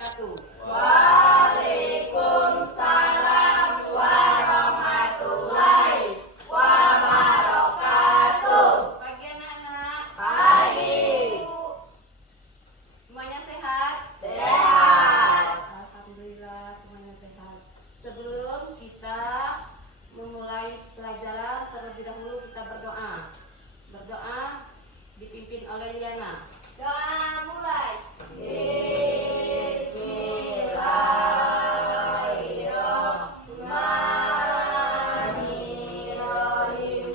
wabarakatuh. Waalaikumsalam warahmatullahi wabarakatuh. Pagi anak-anak. Pagi. Semuanya sehat? Sehat. Alhamdulillah semuanya sehat. Sebelum kita memulai pelajaran, terlebih dahulu kita berdoa. Berdoa dipimpin oleh Liana. Doa mulai. Bismillahirrahmanirrahim.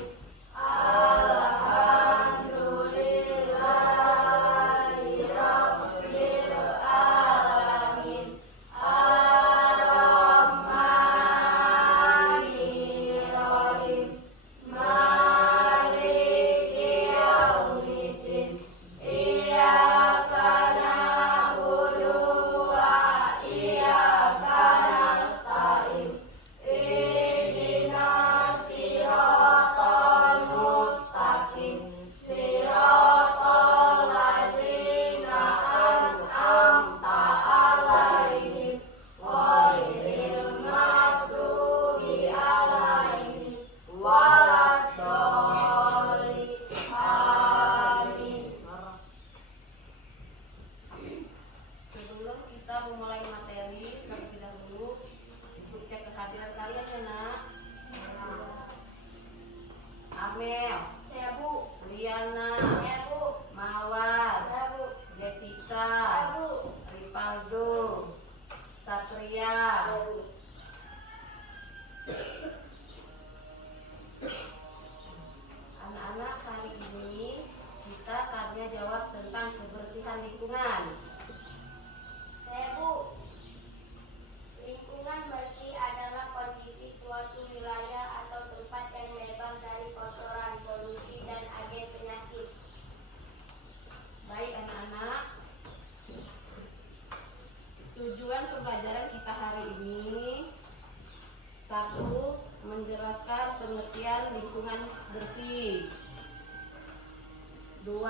Alhamdulillahirabbil alamin. Ar-Rahmanirrahim. Maliki yaumiddin. Iyyaka na'budu wa iyyaka nasta'in. Ihdinas siratal mustaqim. Siratal ladzina an'amta 'alaihim ghairil maghdubi 'alaihim waladdallin. Amin. Sebelum kita memulai materi, terlebih dahulu ibu cek kehadiran kalian ya nak. Amel, Saya Bu. Liana, Saya Bu. Mawar, Saya Bu. Jessica, Saya Bu. Ripaldo, Satria. Saya Bu. Anak-anak, hari ini kita tanya jawab tentang kebersihan lingkungan. Saya Bu. Lingkungan bersih adalah kondisi suatu wilayah atau tempat yang bebas dari kotoran, polusi, dan agen penyakit. Baik anak-anak, tujuan pembelajaran kita hari ini: 1. Menjelaskan pengertian lingkungan bersih. 2.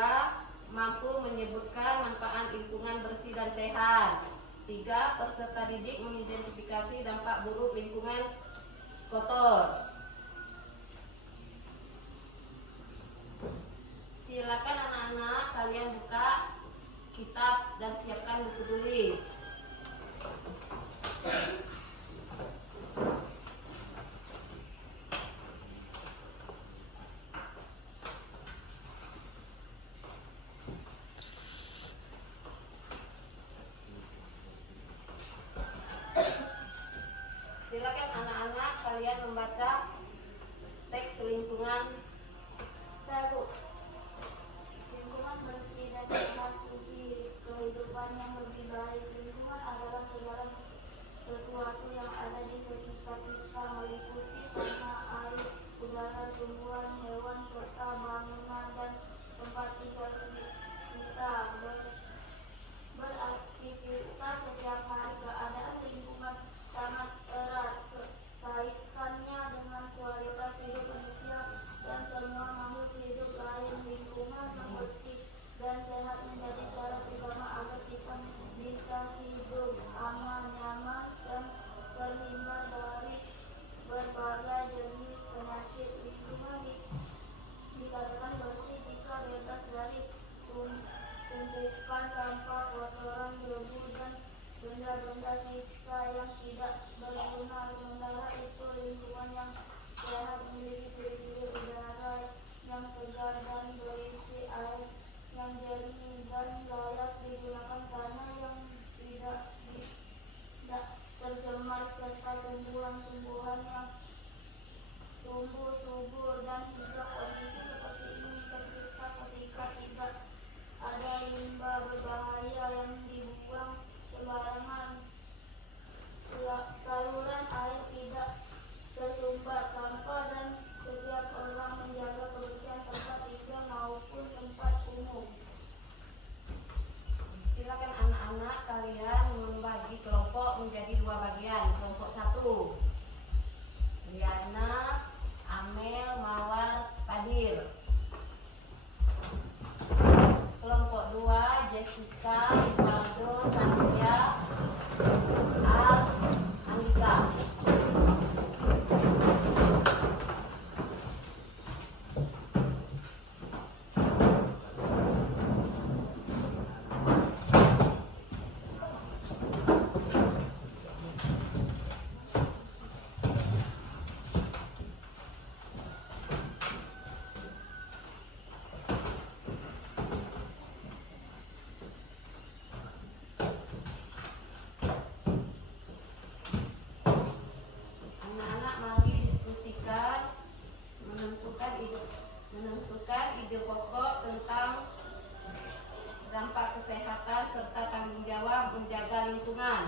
Mampu menyebutkan manfaat lingkungan bersih dan sehat. 3. Peserta didik mengidentifikasi dampak buruk lingkungan kotor. Silakan anak-anak, kalian buka kitab dan siapkan buku tulis. Silakan anak-anak, kalian membaca teks lingkungan. Saya Bu. Lingkungan bersih dan sehat kunci kehidupan yang lebih baik. Lingkungan adalah segala sesuatu yang ada di sekitar kita, meliputi tanah, air, udara, tumbuhan, hewan, serta bangunan dan tempat tinggal kita. Beraktivitas setiap hari, keadaan lingkungan sangat erat kaitannya dengan kualitas hidup manusia dan semua makhluk hidup lain. Lingkungan yang bersih dan sehat menjadi cara utama agar kita bisa hidup aman, nyaman, dan terhindar dari berbagai jenis penyakit. Lingkungan dikatakan bersih jika bebas dari tumpukan sampah, kotoran, debu, dan benda-benda sisa yang tidak berguna. Sementara itu, lingkungan yang sehat memiliki ciri-ciri udara yang segar dan berisi air yang jernih dan layak digunakan, tanah yang tidak tercemar, serta tumbuhan-tumbuhan yang tumbuh subur dan hijau. Kondisi seperti ini tercipta ketika tidak ada limbah berbahaya yang dibuang sembarangan, saluran air tidak tersumbat sampah, dan setiap orang menjaga kebersihan tempat tinggal maupun tempat umum. Silakan anak-anak, kalian membagi kelompok menjadi 2 bagian. Kelompok 1, Liana, Amel, Mawar, Padir. Kelompok 2, Jessica, Rivaldo, Satria, lingkungan.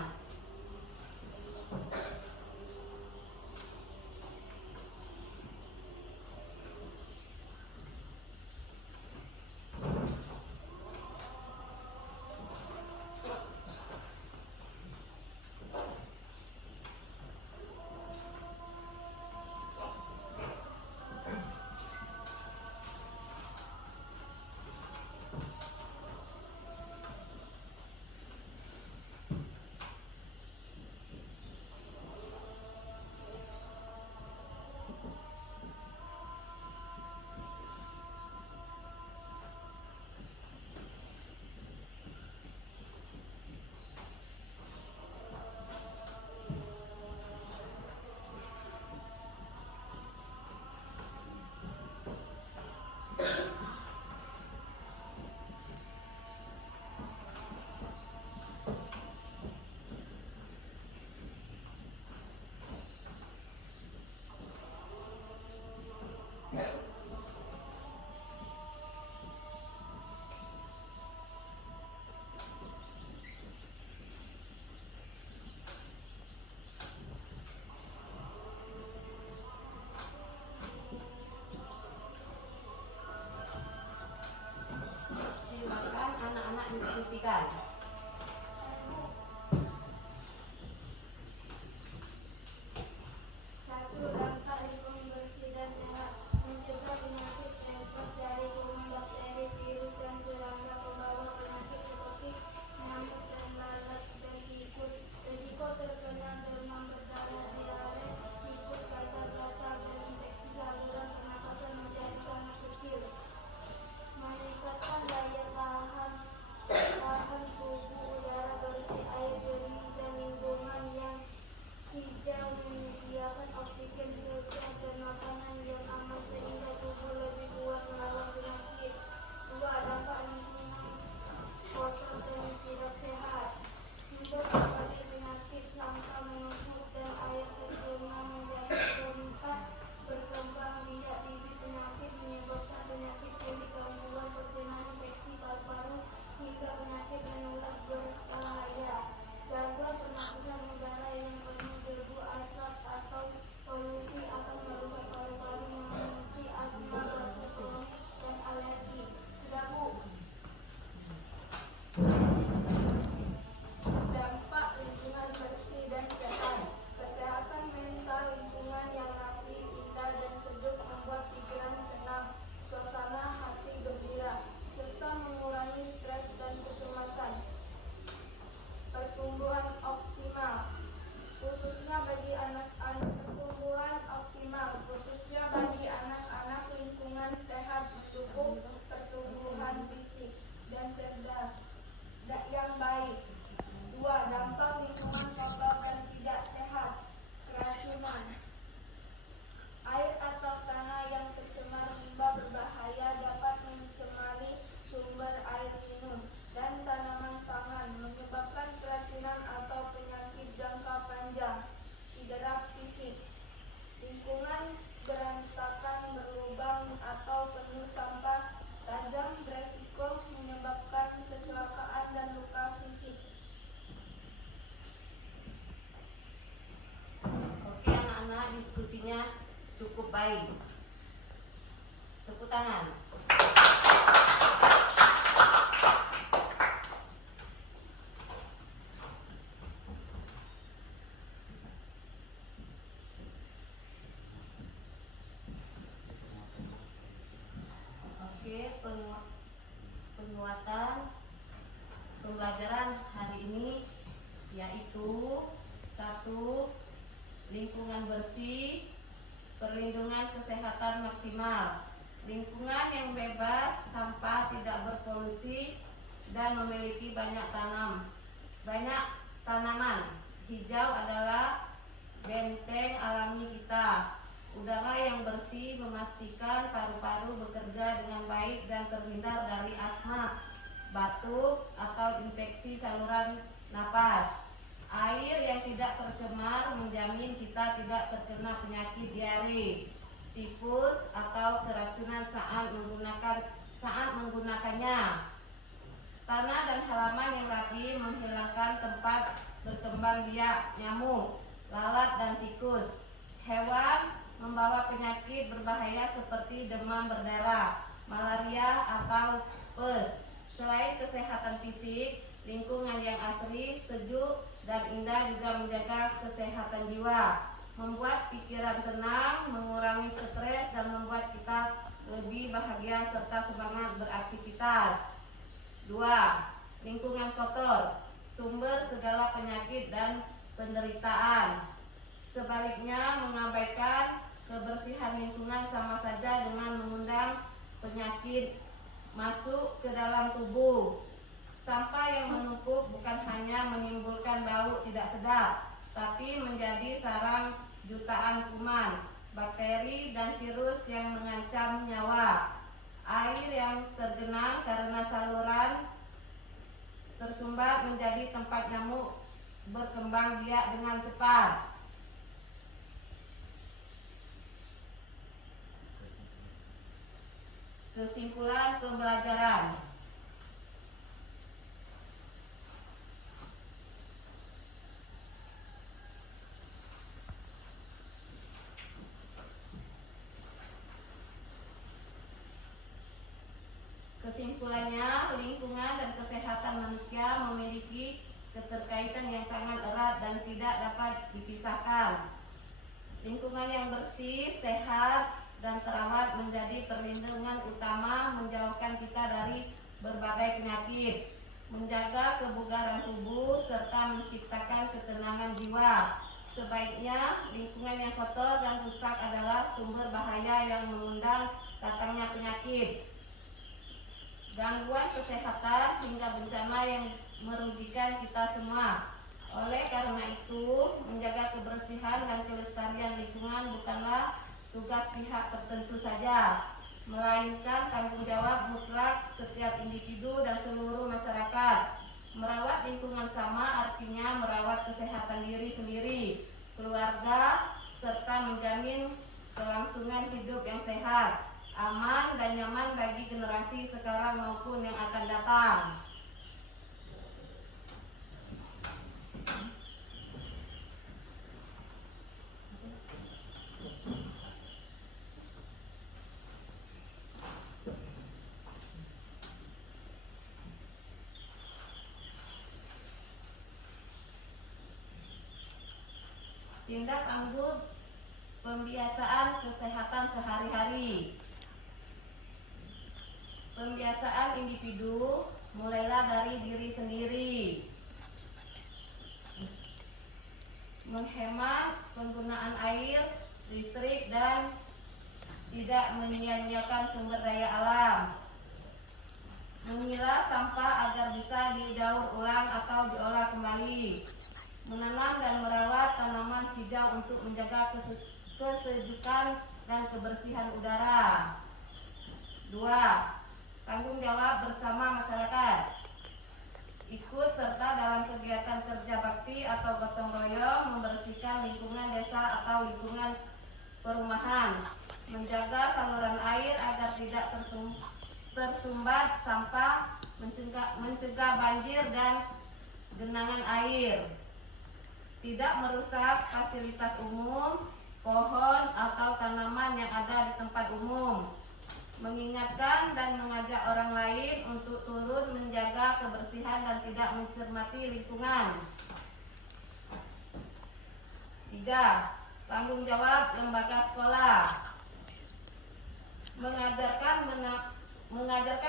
Silakan anak-anak diskusikan. Satu, dampak lingkungan bersih dan sehat. Mencegah penyakit bebas dari kuman, bakteri, virus, dan serangga pembawa penyakit seperti nyamuk dan lalat dan tikus. Risiko terkena demam berdarah, diare, tikus, gatal-gatal, dan infeksi saluran pernapasan menjadi sangat kecil. Meningkatkan daya tahan tubuh, udara bersih, air jernih, dan lingkungan yang hijau menyediakan oksigen segar dan makanan yang aman sehingga tubuh lebih kuat melawan penyakit. Dua, dampak lingkungan kotor dan tidak sehat. Sumber berbagai penyakit, sampah menumpuk dan air tercemar menjadi tempat berkembang biak bibit penyakit, menyebabkan penyakit kulit, gangguan pencernaan, infeksi paru-paru, hingga penyakit menular berbahaya. Gangguan pernapasan, udara yang penuh debu, asap, atau polusi akan merusak paru-paru, memicu asma, batuk kronis, dan alergi. Sudah, Bu? Dampak lingkungan bersih dan sehat. Kesehatan mental, lingkungan yang rapi, indah, dan sejuk membuat pikiran tenang, suasana hati gembira, serta mengurangi stres dan kecemasan. Pertumbuhan optimal, khususnya bagi anak-anak. Pertumbuhan optimal, khususnya bagi anak-anak. Lingkungan sehat mendukung pertumbuhan fisik dan cerdas yang baik. Dua, dampak lingkungan kotor dan tidak sehat. Keracunan, air atau tanah yang tercemar limbah berbahaya dapat mencemari sumber air minum dan tanaman pangan, menyebabkan keracunan atau penyakit jangka panjang. Cedera fisik, lingkungan berantakan, berlubang, atau penuh sampah tajam beresiko menyebabkan kecelakaan dan luka fisik. Oke anak-anak, diskusinya cukup baik. Tepuk tangan. Oke, penguatan pembelajaran hari ini yaitu satu, lingkungan bersih, perlindungan kesehatan maksimal, lingkungan yang bebas sampah, tidak berpolusi, dan memiliki banyak tanaman. Hijau adalah benteng alami kita. Udara yang bersih memastikan paru-paru bekerja dengan baik dan terhindar dari asma, batuk, atau infeksi saluran napas. Air yang tidak tercemar menjamin kita tidak terkena penyakit diare, tifus, atau keracunan saat menggunakannya. Tanah dan halaman yang rapi menghilangkan tempat berkembang biak nyamuk, lalat, dan tikus. Hewan membawa penyakit berbahaya seperti demam berdarah, malaria, atau pes. Selain kesehatan fisik, lingkungan yang asri, sejuk, dan indah juga menjaga kesehatan jiwa, membuat pikiran tenang, mengurangi stres, dan membuat kita lebih bahagia serta semangat beraktivitas. 2. Lingkungan kotor, sumber segala penyakit dan penderitaan. Sebaliknya, mengabaikan kebersihan lingkungan sama saja dengan mengundang penyakit masuk ke dalam tubuh. Sampah yang menumpuk bukan hanya menimbulkan bau tidak sedap, tapi menjadi sarang jutaan kuman, bakteri, dan virus yang mengancam nyawa. Air yang tergenang karena saluran tersumbat menjadi tempat nyamuk berkembang biak dengan cepat. Kesimpulan pembelajaran. Kesimpulannya, lingkungan dan kesehatan manusia memiliki keterkaitan yang sangat erat dan tidak dapat dipisahkan. Lingkungan yang bersih, sehat, dan terawat menjadi perlindungan utama menjauhkan kita dari berbagai penyakit, menjaga kebugaran tubuh, serta menciptakan ketenangan jiwa. Sebaiknya, lingkungan yang kotor dan rusak adalah sumber bahaya yang mengundang datangnya penyakit, gangguan kesehatan, hingga bencana yang merugikan kita semua. Oleh karena itu, menjaga kebersihan dan kelestarian lingkungan bukanlah tugas pihak tertentu saja, melainkan tanggung jawab mutlak setiap individu dan seluruh masyarakat. Merawat lingkungan sama artinya merawat kesehatan diri sendiri, keluarga, serta menjamin kelangsungan hidup yang sehat, aman, dan nyaman bagi generasi sekarang maupun yang akan datang. Tindak lanjut pembiasaan kesehatan sehari-hari. Pembiasaan individu mulailah dari diri sendiri. Menghemat penggunaan air, listrik, dan tidak menyia-nyiakan sumber daya alam. Memilah sampah agar bisa didaur ulang atau diolah kembali. Menanam dan merawat tanaman hijau untuk menjaga kesejukan dan kebersihan udara. 2. Tanggung jawab bersama masyarakat. Ikut serta dalam kegiatan kerja bakti atau gotong royong membersihkan lingkungan desa atau lingkungan perumahan, menjaga saluran air agar tidak tersumbat sampah, mencegah banjir dan genangan air, tidak merusak fasilitas umum, pohon atau tanaman yang ada di tempat umum, mengingatkan dan mengajak orang lain untuk turut menjaga kebersihan dan tidak mencermati lingkungan. 3. Tanggung jawab lembaga sekolah. Mengajarkan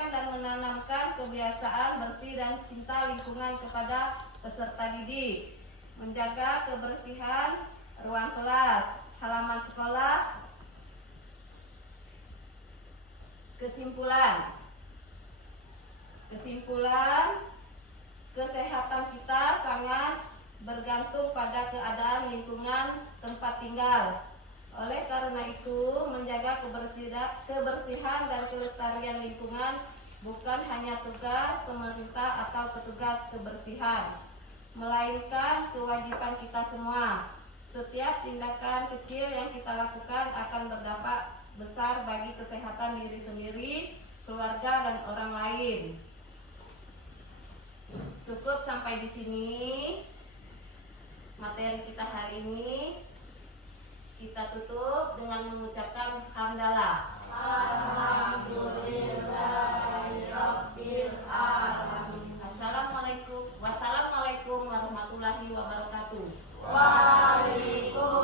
dan menanamkan kebiasaan bersih dan cinta lingkungan kepada peserta didik, menjaga kebersihan ruang kelas, halaman sekolah. Kesimpulan, kesehatan kita sangat bergantung pada keadaan lingkungan tempat tinggal. Oleh karena itu, menjaga kebersihan dan kelestarian lingkungan bukan hanya tugas pemerintah atau petugas kebersihan, melainkan kewajiban kita semua. Setiap tindakan kecil yang kita lakukan akan berdampak besar bagi kesehatan diri sendiri, keluarga, dan orang lain. sampai di sini materi kita hari ini. Kita tutup dengan mengucapkan hamdalah. Alhamdulillahirabbil alamin. Wassalamualaikum warahmatullahi wabarakatuh. Waalaikumsalam.